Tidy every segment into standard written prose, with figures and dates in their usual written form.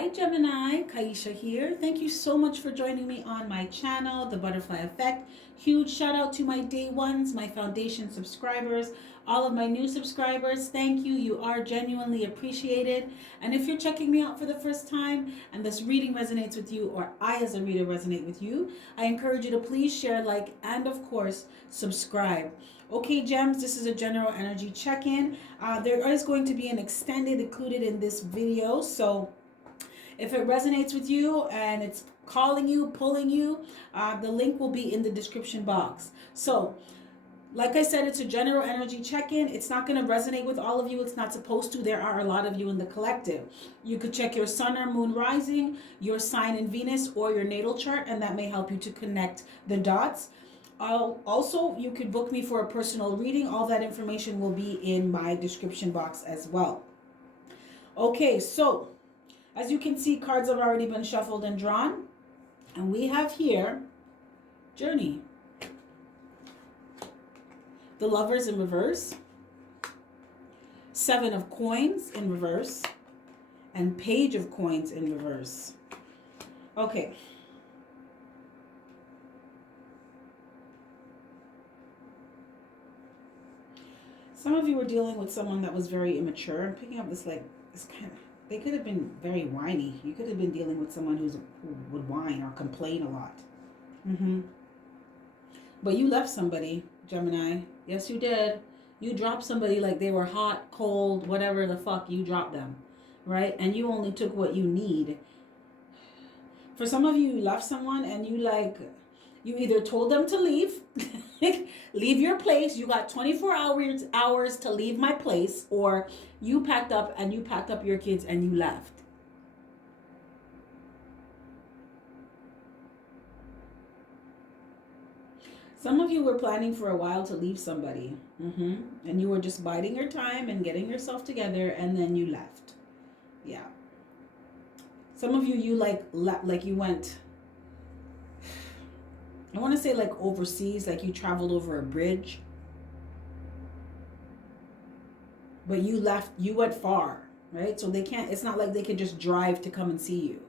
Hi Gemini, Kaisha here. Thank you so much for joining me on my channel, The Butterfly Effect. Huge shout out to my day ones, my foundation subscribers, all of my new subscribers. Thank you. You are genuinely appreciated. And if you're checking me out for the first time and this reading resonates with you, or I as a reader resonate with you, I encourage you to please share, like, and of course, subscribe. Okay, gems, this is a general energy check-in. There is going to be an extended included in this video, so if it resonates with you and it's calling you, pulling you, the link will be in the description box. So, like I said, it's a general energy check-in. It's not going to resonate with all of you. It's not supposed to. There are a lot of you in the collective. You could check your sun or moon rising, your sign in Venus, or your natal chart, and that may help you to connect the dots. Also, you could book me for a personal reading. All that information will be in my description box as well. Okay, so as you can see, cards have already been shuffled and drawn. And we have here Journey. The Lovers in reverse. Seven of Coins in reverse. And Page of Coins in reverse. Okay. Some of you were dealing with someone that was very immature. I'm picking up this kind of, they could have been very whiny. You could have been dealing with someone who would whine or complain a lot. But you left somebody, Gemini. Yes, you did. You dropped somebody like they were hot, cold, whatever the fuck, you dropped them, right? And you only took what you need. For some of you, you left someone and you either told them to leave, leave your place, you got 24 hours to leave my place, or you packed up your kids and you left. Some of you were planning for a while to leave somebody, and you were just biding your time and getting yourself together, and then you left. Yeah. Some of you, you you went, I want to say like overseas, like you traveled over a bridge. But you left, you went far, right? So they can't, it's not like they could just drive to come and see you.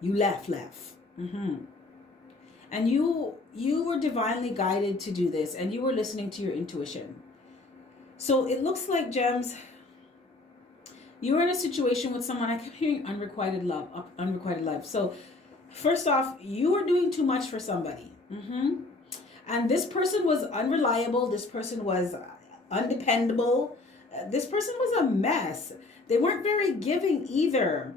You left. And you were divinely guided to do this, and you were listening to your intuition. So it looks like, gems, you were in a situation with someone. I kept hearing unrequited love. So first off, you were doing too much for somebody. And this person was unreliable. This person was undependable. This person was a mess. They weren't very giving either.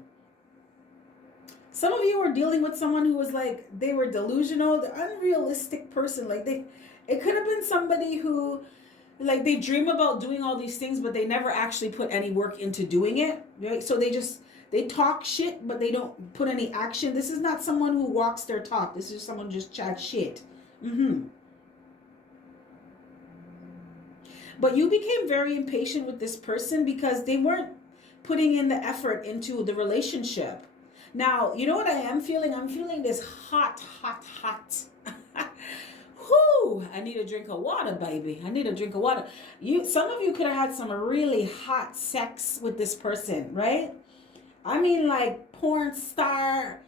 Some of you were dealing with someone who was like, they were delusional, the unrealistic person. Like it could have been somebody who, like, they dream about doing all these things, but they never actually put any work into doing it. Right? So they talk shit, but they don't put any action. This is not someone who walks their talk. This is someone who just chats shit. But you became very impatient with this person because they weren't putting in the effort into the relationship. Now, you know what I am feeling? I'm feeling this hot. Whoo! I need a drink of water, baby. I need a drink of water. Some of you could have had some really hot sex with this person, right? I mean, like porn star,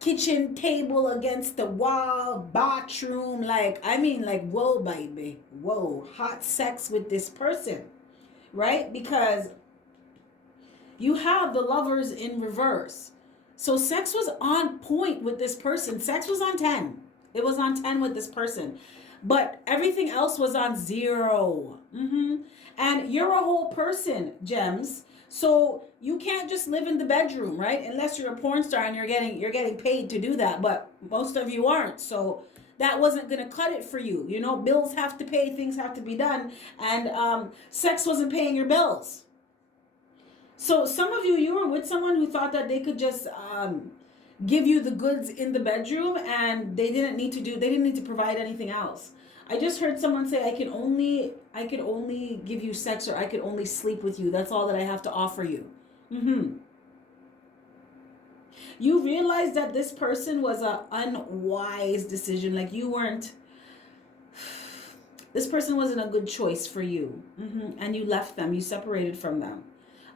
kitchen table against the wall, bathroom, like whoa, baby, whoa, hot sex with this person, right? Because you have the Lovers in reverse. So sex was on point with this person. Sex was on 10. It was on 10 with this person. But everything else was on 0. And you're a whole person, gems. So you can't just live in the bedroom, right? Unless you're a porn star and you're getting paid to do that. But most of you aren't. So that wasn't going to cut it for you. You know, bills have to pay, things have to be done. And sex wasn't paying your bills. So some of you were with someone who thought that they could just give you the goods in the bedroom, and they didn't need to provide anything else. I just heard someone say, I could only give you sex, or I could only sleep with you. That's all that I have to offer you. You realized that this person was an unwise decision. Like this person wasn't a good choice for you. And you left them, you separated from them.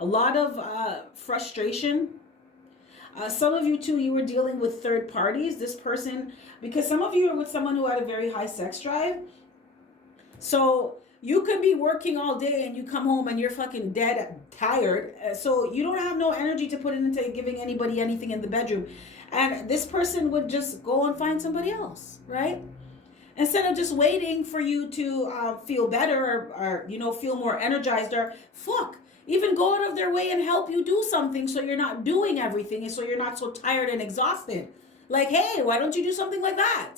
A lot of frustration, Some of you too, you were dealing with third parties. This person, because some of you are with someone who had a very high sex drive. So you could be working all day and you come home and you're fucking dead tired. So you don't have no energy to put into giving anybody anything in the bedroom. And this person would just go and find somebody else, right? Instead of just waiting for you to feel better or feel more energized or even go out of their way and help you do something so you're not doing everything and so you're not so tired and exhausted. Like, hey, why don't you do something like that?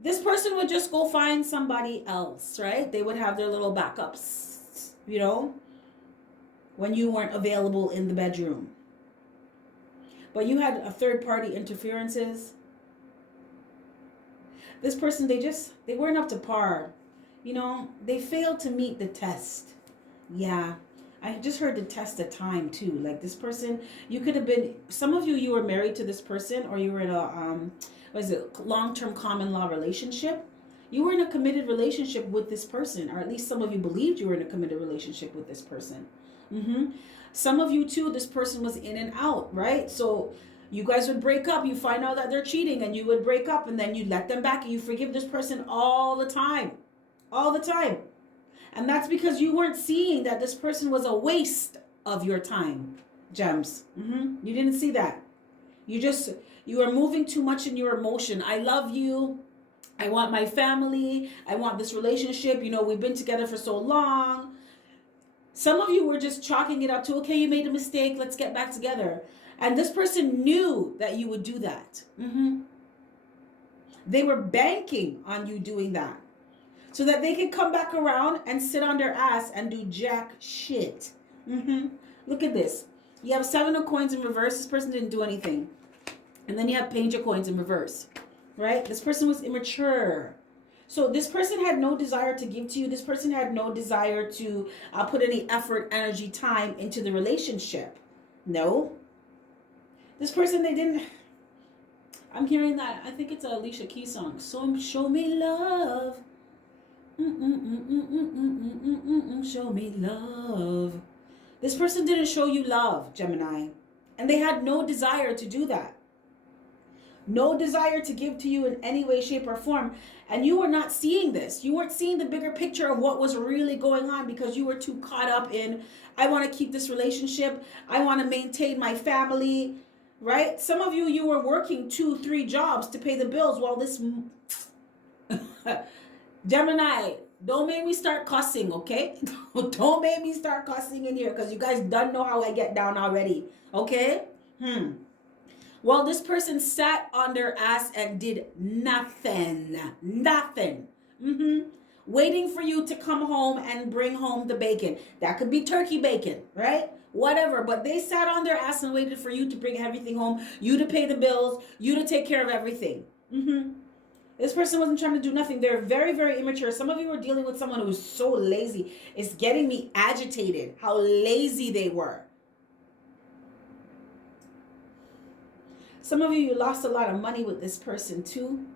This person would just go find somebody else, right? They would have their little backups, when you weren't available in the bedroom. But you had a third party interferences. This person, they weren't up to par. They failed to meet the test. Yeah. I just heard the test of time too. Like this person, you could have been, some of you were married to this person or you were in a, long-term common law relationship. You were in a committed relationship with this person, or at least some of you believed you were in a committed relationship with this person. Some of you too, this person was in and out, right? So you guys would break up, you find out that they're cheating and you would break up and then you let them back and you forgive this person all the time. And that's because you weren't seeing that this person was a waste of your time, gems. You didn't see that. You are moving too much in your emotion. I love you. I want my family. I want this relationship. We've been together for so long. Some of you were just chalking it up to, okay, you made a mistake. Let's get back together. And this person knew that you would do that. They were banking on you doing that so that they could come back around and sit on their ass and do jack shit. Look at this. You have 7 of coins in reverse. This person didn't do anything. And then you have Page of coins in reverse, right? This person was immature. So this person had no desire to give to you. This person had no desire to put any effort, energy, time into the relationship. No. This person, they didn't. I'm hearing that. I think it's a Alicia Keys song. So show me love. Show me love. This person didn't show you love, Gemini. And they had no desire to do that. No desire to give to you in any way, shape, or form. And you were not seeing this. You weren't seeing the bigger picture of what was really going on because you were too caught up in, I want to keep this relationship. I want to maintain my family, right? Some of you were working 2-3 jobs to pay the bills while this... Gemini, don't make me start cussing, okay? Don't make me start cussing in here because you guys don't know how I get down already, okay? Well, this person sat on their ass and did nothing. Waiting for you to come home and bring home the bacon. That could be turkey bacon, right? Whatever. But they sat on their ass and waited for you to bring everything home, you to pay the bills, you to take care of everything. This person wasn't trying to do nothing. They're very, very immature. Some of you are dealing with someone who's so lazy. It's getting me agitated how lazy they were. Some of you lost a lot of money with this person too.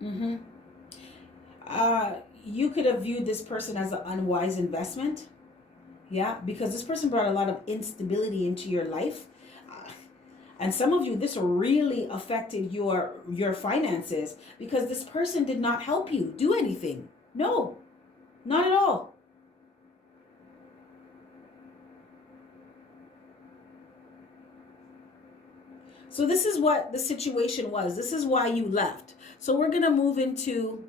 You could have viewed this person as an unwise investment. Yeah, because this person brought a lot of instability into your life. And some of you, this really affected your finances because this person did not help you do anything. No, not at all. So this is what the situation was. This is why you left. So we're going to move into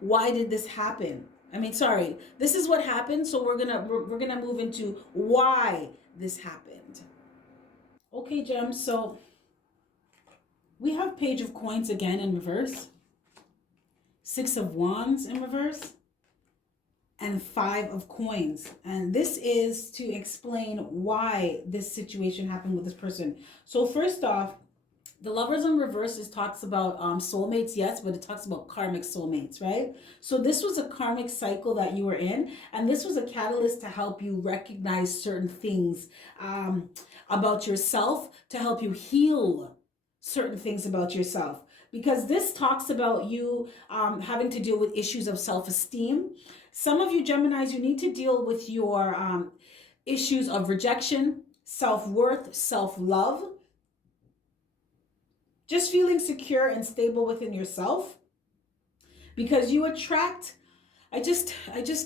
why did this happen? This is what happened. So we're going to move into why this happened. Okay, gems. So we have Page of Coins again in reverse. 6 of Wands in reverse. And 5 of Coins. And this is to explain why this situation happened with this person. So first off, the Lovers in reverse talks about soulmates, yes, but it talks about karmic soulmates, right? So this was a karmic cycle that you were in, and this was a catalyst to help you recognize certain things about yourself, to help you heal certain things about yourself. Because this talks about you having to deal with issues of self-esteem. Some of you Geminis, you need to deal with your issues of rejection, self-worth, self-love. Just feeling secure and stable within yourself, because you attract. I just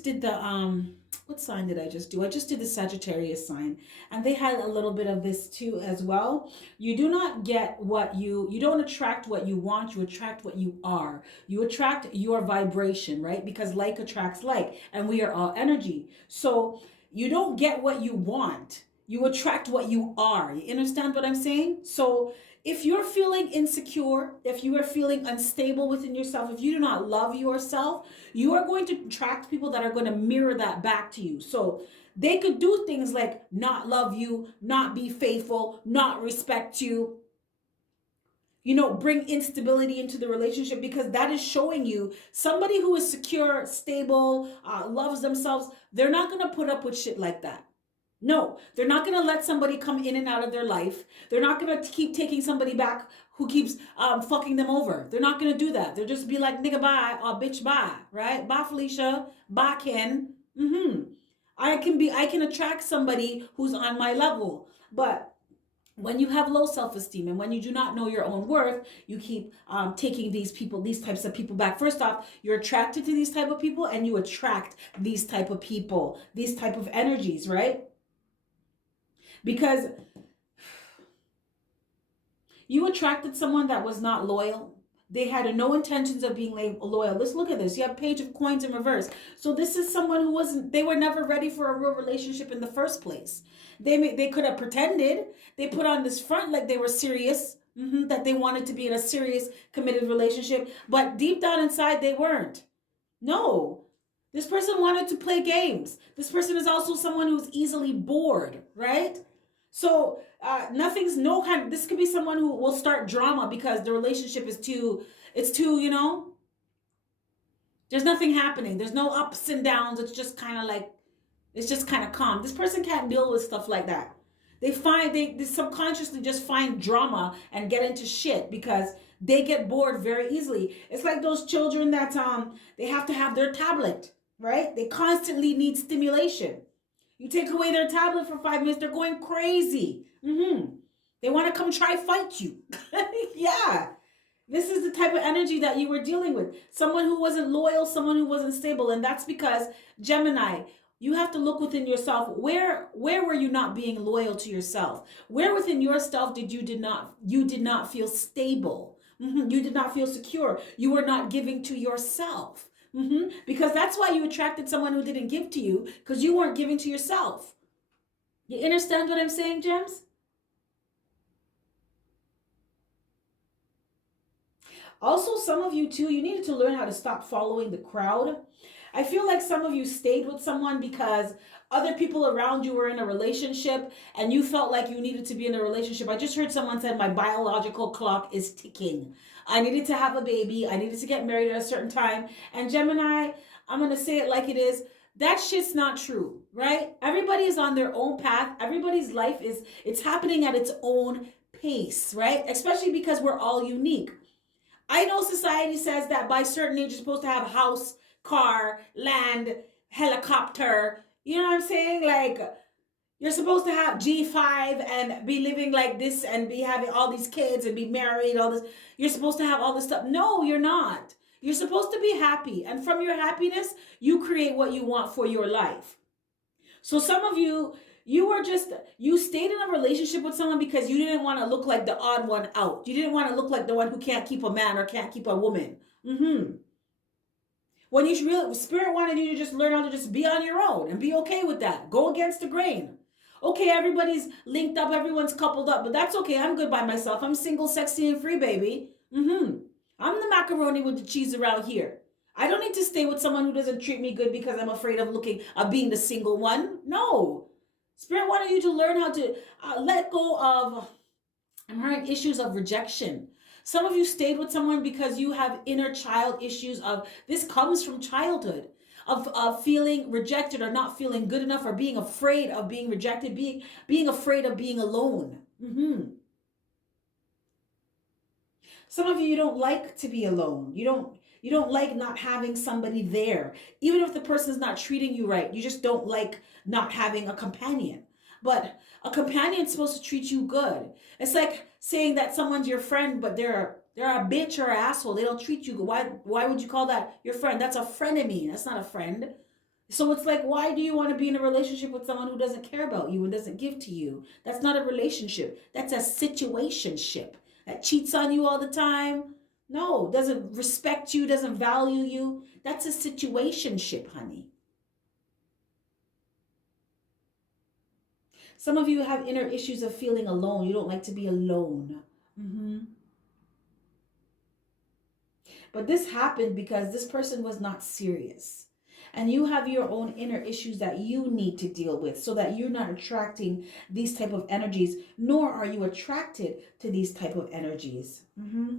did the what sign did I just do? I just did the Sagittarius sign, and they had a little bit of this too as well. You do not get what you don't attract what you want, you attract what you are. You attract your vibration, right? Because like attracts like, and we are all energy. So you don't get what you want. You attract what you are. You understand what I'm saying? So if you're feeling insecure, if you are feeling unstable within yourself, if you do not love yourself, you are going to attract people that are going to mirror that back to you. So they could do things like not love you, not be faithful, not respect you, bring instability into the relationship, because that is showing you somebody who is secure, stable, loves themselves. They're not going to put up with shit like that. No, they're not going to let somebody come in and out of their life. They're not going to keep taking somebody back who keeps fucking them over. They're not going to do that. They'll just be like, nigga, bye, or bitch, bye, right? Bye, Felicia. Bye, Ken. I can attract somebody who's on my level. But when you have low self-esteem and when you do not know your own worth, you keep taking these types of people back. First off, you're attracted to these type of people, and you attract these type of people, these type of energies, right? Because you attracted someone that was not loyal. They had no intentions of being loyal. Let's look at this. You have Page of Coins in reverse. So this is someone they were never ready for a real relationship in the first place. They could have pretended. They put on this front like they were serious, that they wanted to be in a serious, committed relationship. But deep down inside, they weren't. No. This person wanted to play games. This person is also someone who's easily bored, right? So this could be someone who will start drama because the relationship is it's too, there's nothing happening. There's no ups and downs. It's just kind of calm. This person can't deal with stuff like that. They subconsciously just find drama and get into shit because they get bored very easily. It's like those children that they have to have their tablet, right? They constantly need stimulation. You take away their tablet for 5 minutes, they're going crazy. They want to come try fight you. Yeah. This is the type of energy that you were dealing with. Someone who wasn't loyal, someone who wasn't stable. And that's because, Gemini, you have to look within yourself. Where were you not being loyal to yourself? Where within yourself you did not feel stable? You did not feel secure. You were not giving to yourself. Because that's why you attracted someone who didn't give to you, because you weren't giving to yourself. You understand what I'm saying, Gems? Also, some of you too, you needed to learn how to stop following the crowd. I feel like some of you stayed with someone because other people around you were in a relationship and you felt like you needed to be in a relationship. I just heard someone said my biological clock is ticking. I needed to have a baby. I needed to get married at a certain time. And Gemini, I'm going to say it like it is. That shit's not true, right? Everybody is on their own path. Everybody's life it's happening at its own pace, right? Especially because we're all unique. I know society says that by certain age you're supposed to have a house, car, land, helicopter. You know what I'm saying? Like, you're supposed to have G5 and be living like this and be having all these kids and be married, all this. You're supposed to have all this stuff. No, you're not. You're supposed to be happy. And from your happiness, you create what you want for your life. So some of you, you stayed in a relationship with someone because you didn't want to look like the odd one out. You didn't want to look like the one who can't keep a man or can't keep a woman. When Spirit wanted you to just learn how to just be on your own and be okay with that. Go against the grain. Okay, everybody's linked up, everyone's coupled up, but that's okay. I'm good by myself. I'm single, sexy, and free, baby. I'm the macaroni with the cheese around here. I don't need to stay with someone who doesn't treat me good because I'm afraid of being the single one. No. Spirit wanted you to learn how to let go of, I'm hearing, issues of rejection. Some of you stayed with someone because you have inner child issues this comes from childhood, of feeling rejected or not feeling good enough or being afraid of being rejected, being afraid of being alone. Some of you don't like to be alone. You don't like not having somebody there. Even if the person's not treating you right, you just don't like not having a companion. But a companion's supposed to treat you good. It's like saying that someone's your friend, but they're a bitch or an asshole. They don't treat you good. Why would you call that your friend? That's a frenemy. That's not a friend. So it's like, why do you want to be in a relationship with someone who doesn't care about you and doesn't give to you? That's not a relationship. That's a situationship that cheats on you all the time. No, doesn't respect you, doesn't value you. That's a situationship, honey. Some of you have inner issues of feeling alone. You don't like to be alone. Mm-hmm. But this happened because this person was not serious. And you have your own inner issues that you need to deal with so that you're not attracting these type of energies, nor are you attracted to these type of energies. Mm-hmm.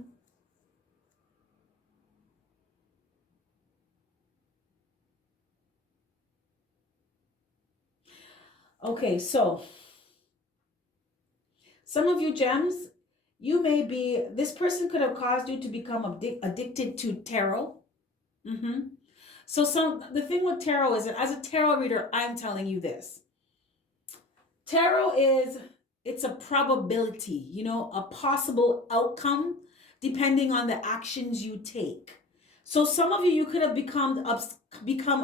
Okay, so some of you gems, you may be, this person could have caused you to become addicted to tarot. Mm-hmm. So the thing with tarot is that as a tarot reader, I'm telling you this. Tarot is, it's a probability, a possible outcome depending on the actions you take. So some of you could have become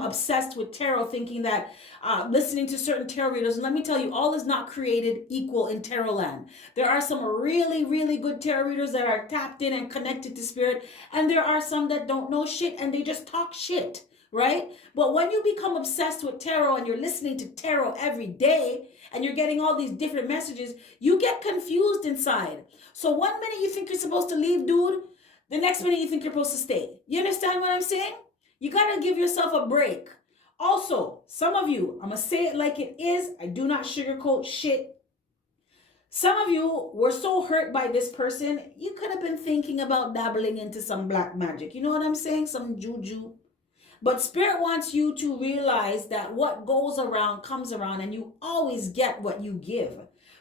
obsessed with tarot, thinking that listening to certain tarot readers. And let me tell you, all is not created equal in tarot land. There are some really, really good tarot readers that are tapped in and connected to spirit, and there are some that don't know shit and they just talk shit, right? But when you become obsessed with tarot and you're listening to tarot every day and you're getting all these different messages, you get confused inside. So one minute you think you're supposed to leave, dude, the next minute you think you're supposed to stay. You understand what I'm saying? You gotta give yourself a break. Also, some of you, I'm gonna say it like it is. I do not sugarcoat shit. Some of you were so hurt by this person, you could have been thinking about dabbling into some black magic. You know what I'm saying? Some juju. But Spirit wants you to realize that what goes around comes around, and you always get what you give.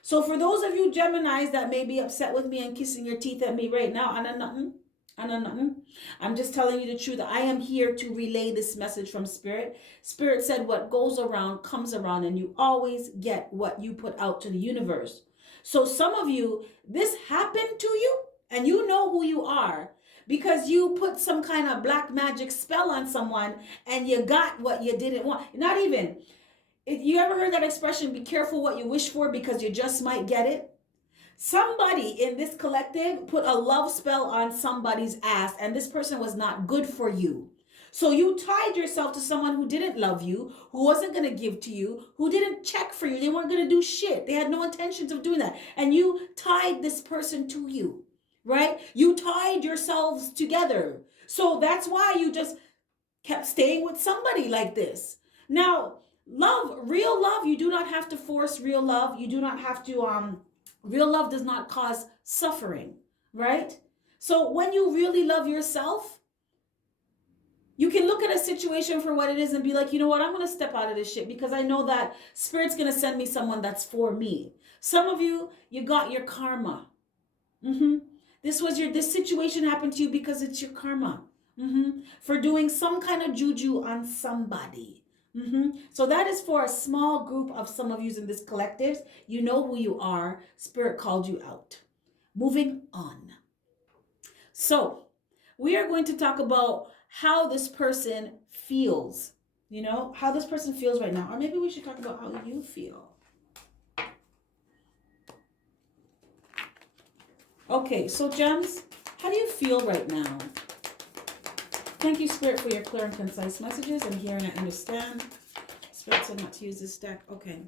So for those of you Geminis that may be upset with me and kissing your teeth at me right now, I know nothing. I know nothing. I'm just telling you the truth. I am here to relay this message from Spirit. Spirit said what goes around comes around, and you always get what you put out to the universe. So some of you, this happened to you, and you know who you are, because you put some kind of black magic spell on someone and you got what you didn't want. Not even, you ever heard that expression, be careful what you wish for because you just might get it? Somebody in this collective put a love spell on somebody's ass, and this person was not good for you. So you tied yourself to someone who didn't love you, who wasn't going to give to you, who didn't check for you. They weren't going to do shit. They had no intentions of doing that. And you tied this person to you. Right? You tied yourselves together. So that's why you just kept staying with somebody like this. Now, love, real love, you do not have to force real love. You do not have to, real love does not cause suffering, right? So when you really love yourself, you can look at a situation for what it is and be like, you know what, I'm going to step out of this shit because I know that Spirit's going to send me someone that's for me. Some of you, you got your karma. Mm-hmm. This situation happened to you because it's your karma. Mm-hmm. For doing some kind of juju on somebody. Mm-hmm. So that is for a small group of some of you in this collective. You know who you are. Spirit called you out. Moving on. So we are going to talk about how this person feels. How this person feels right now. Or maybe we should talk about how you feel. Okay, so gems, how do you feel right now? Thank you, Spirit, for your clear and concise messages. I'm here and I understand. Spirit said not to use this deck. Okay.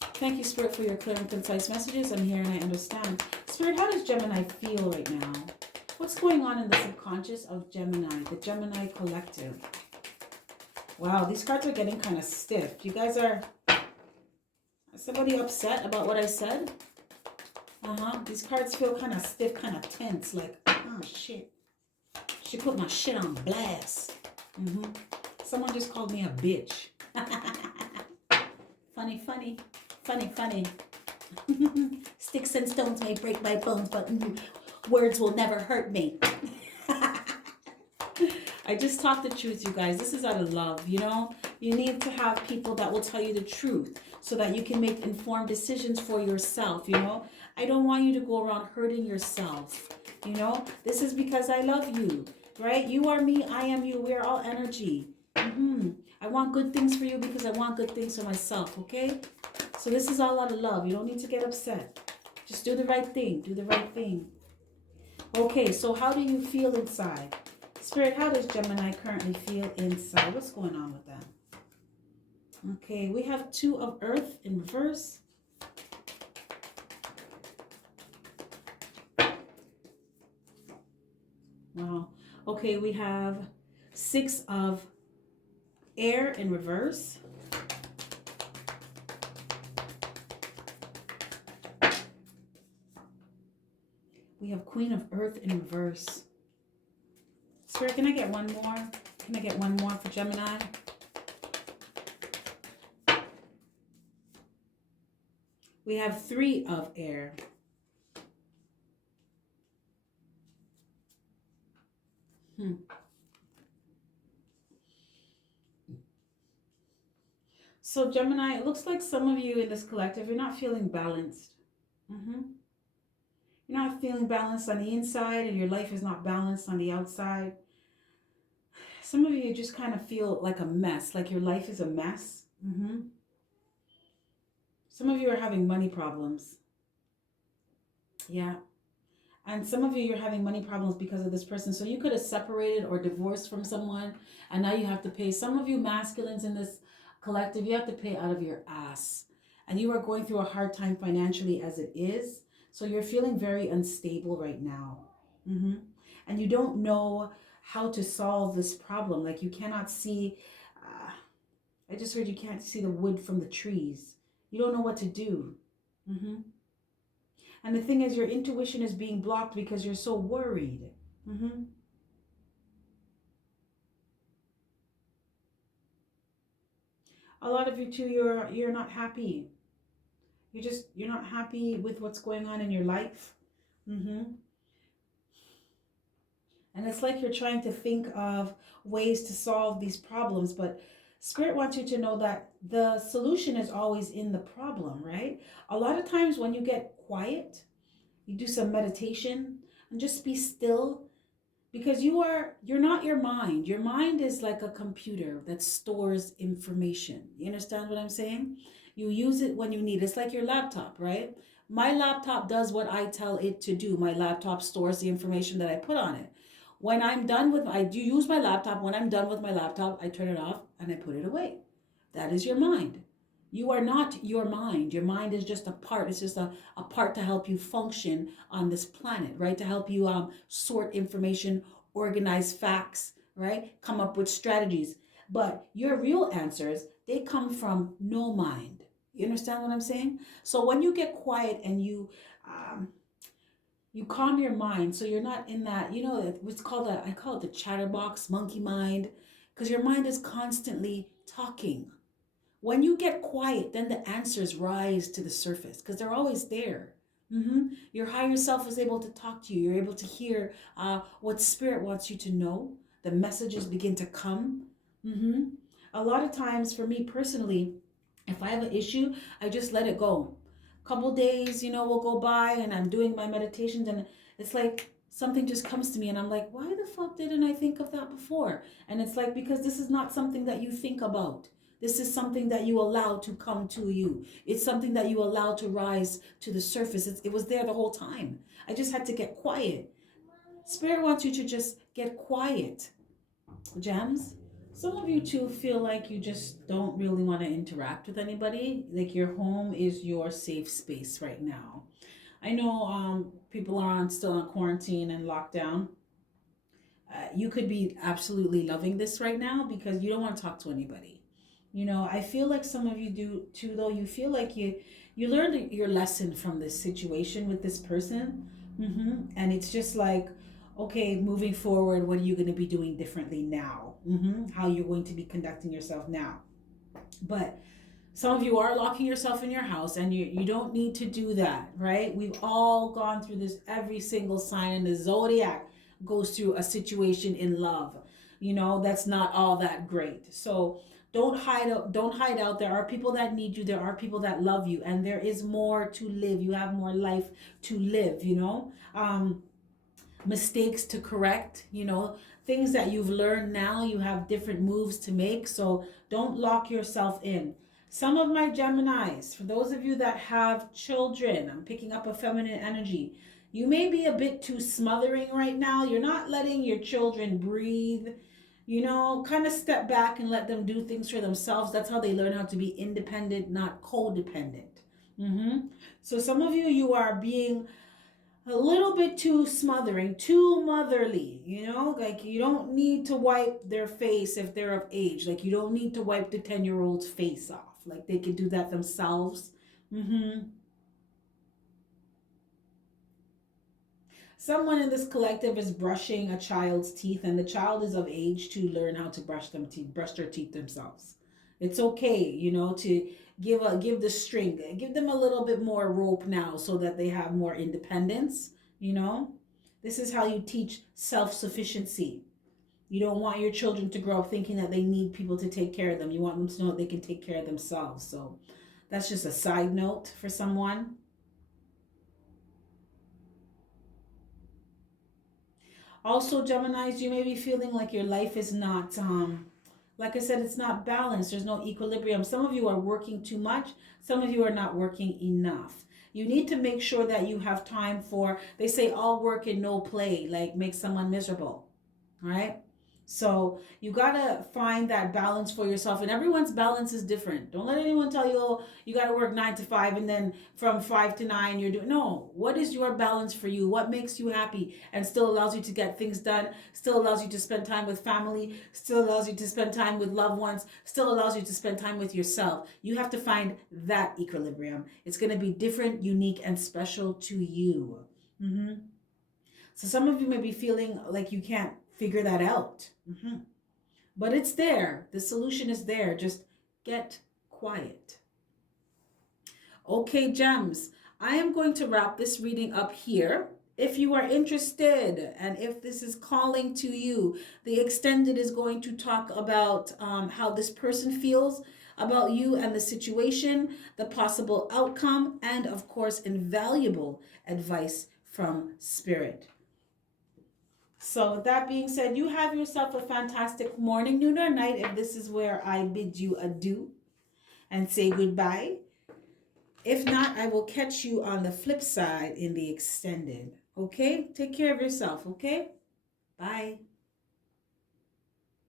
Thank you, Spirit, for your clear and concise messages. I'm here and I understand. Spirit, how does Gemini feel right now? What's going on in the subconscious of Gemini, the Gemini collective? Wow, these cards are getting kind of stiff. You guys is somebody upset about what I said? These cards feel kind of stiff, kind of tense. Like, oh, shit. She put my shit on blast. Someone just called me a bitch. Funny, funny. Funny, funny. Sticks and stones may break my bones, but words will never hurt me. I just talk the truth, you guys. This is out of love, you know? You need to have people that will tell you the truth so that you can make informed decisions for yourself, you know? I don't want you to go around hurting yourself, you know? This is because I love you, right? You are me, I am you. We're all energy. I want good things for you because I want good things for myself, okay? So this is all out of love. You don't need to get upset. Just do the right thing. Do the right thing. Okay, so how do you feel inside? Spirit, how does Gemini currently feel inside? What's going on with them? Okay, we have 2 of Earth in reverse. Wow. Okay, we have 6 of Air in reverse. We have Queen of Earth in reverse. Spirit, can I get one more? Can I get one more for Gemini? We have 3 of Air. So Gemini, it looks like some of you in this collective, you're not feeling balanced. You're not feeling balanced on the inside and your life is not balanced on the outside. Some of you just kind of feel like a mess, like your life is a mess. Some of you are having money problems. Yeah. And some of you, you're having money problems because of this person. So you could have separated or divorced from someone and now you have to pay. Some of you masculines in this collective, you have to pay out of your ass. And you are going through a hard time financially as it is. So you're feeling very unstable right now. And you don't know how to solve this problem. Like you cannot see, I just heard you can't see the wood from the trees. You don't know what to do. And the thing is, your intuition is being blocked because you're so worried. A lot of you too, you're not happy. You're not happy with what's going on in your life. And it's like you're trying to think of ways to solve these problems, but Spirit wants you to know that the solution is always in the problem, right? A lot of times when you get quiet, you do some meditation and just be still, because you're not your mind. Your mind is like a computer that stores information. You understand what I'm saying? You use it when you need it. It's like your laptop, right? My laptop does what I tell it to do. My laptop stores the information that I put on it. When I'm done with, I do use my laptop. When I'm done with my laptop, I turn it off and I put it away. That is your mind. You are not your mind. Your mind is just a part. It's just a part to help you function on this planet, right? To help you sort information, organize facts, right? Come up with strategies. But your real answers, they come from no mind. You understand what I'm saying? So when you get quiet and you calm your mind, so you're not in that, you know, what's called I call it the chatterbox, monkey mind, because your mind is constantly talking. When you get quiet, then the answers rise to the surface because they're always there. Your higher self is able to talk to you. You're able to hear what Spirit wants you to know. The messages begin to come. A lot of times for me personally, if I have an issue, I just let it go. Couple days, you know, will go by and I'm doing my meditations and it's like something just comes to me and I'm like, why the fuck didn't I think of that before? And it's like, because this is not something that you think about. This is something that you allow to come to you. It's something that you allow to rise to the surface. It was there the whole time. I just had to get quiet. Spirit wants you to just get quiet. Gems. Some of you too feel like you just don't really want to interact with anybody. Like your home is your safe space right now. I know people are still on quarantine and lockdown. You could be absolutely loving this right now because you don't want to talk to anybody. You know, I feel like some of you do too, though. You feel like you learned your lesson from this situation with this person. And it's just like, okay, moving forward, what are you going to be doing differently now? How you're going to be conducting yourself now. But some of you are locking yourself in your house and you don't need to do that, right? We've all gone through this. Every single sign in the zodiac goes through a situation in love. that's not all that great. So don't hide out. There are people that need you, there are people that love you, and there is more to live. You have more life to live, mistakes to correct, things that you've learned now, you have different moves to make. So don't lock yourself in. Some of my Geminis, for those of you that have children, I'm picking up a feminine energy. You may be a bit too smothering right now. You're not letting your children breathe. Kind of step back and let them do things for themselves. That's how they learn how to be independent, not codependent. So some of you are being a little bit too smothering, too motherly, like you don't need to wipe their face if they're of age. Like you don't need to wipe the 10-year-old's face off. Like they can do that themselves. Someone in this collective is brushing a child's teeth, and the child is of age to learn how to brush their teeth themselves. It's okay, to give the string, give them a little bit more rope now so that they have more independence. This is how you teach self-sufficiency. You don't want your children to grow up thinking that they need people to take care of them. You want them to know that they can take care of themselves. So that's just a side note for someone. Also, Geminis, you may be feeling like your life is not, like I said, it's not balanced. There's no equilibrium. Some of you are working too much. Some of you are not working enough. You need to make sure that you have time for, they say all work and no play, like make someone miserable. All right? So you got to find that balance for yourself, and everyone's balance is different. Don't let anyone tell you, oh, you got to work 9 to 5 and then from 5 to 9 you're doing. No, what is your balance for you? What makes you happy and still allows you to get things done, still allows you to spend time with family, still allows you to spend time with loved ones, still allows you to spend time with yourself. You have to find that equilibrium. It's going to be different, unique, and special to you. So some of you may be feeling like you can't figure that out. But it's there. The solution is there. Just get quiet. Okay, gems. I am going to wrap this reading up here. If you are interested and if this is calling to you, the extended is going to talk about how this person feels about you and the situation, the possible outcome, and of course, invaluable advice from Spirit. So with that being said, you have yourself a fantastic morning, noon, or night, if this is where I bid you adieu and say goodbye. If not, I will catch you on the flip side in the extended. Okay? Take care of yourself, okay? Bye.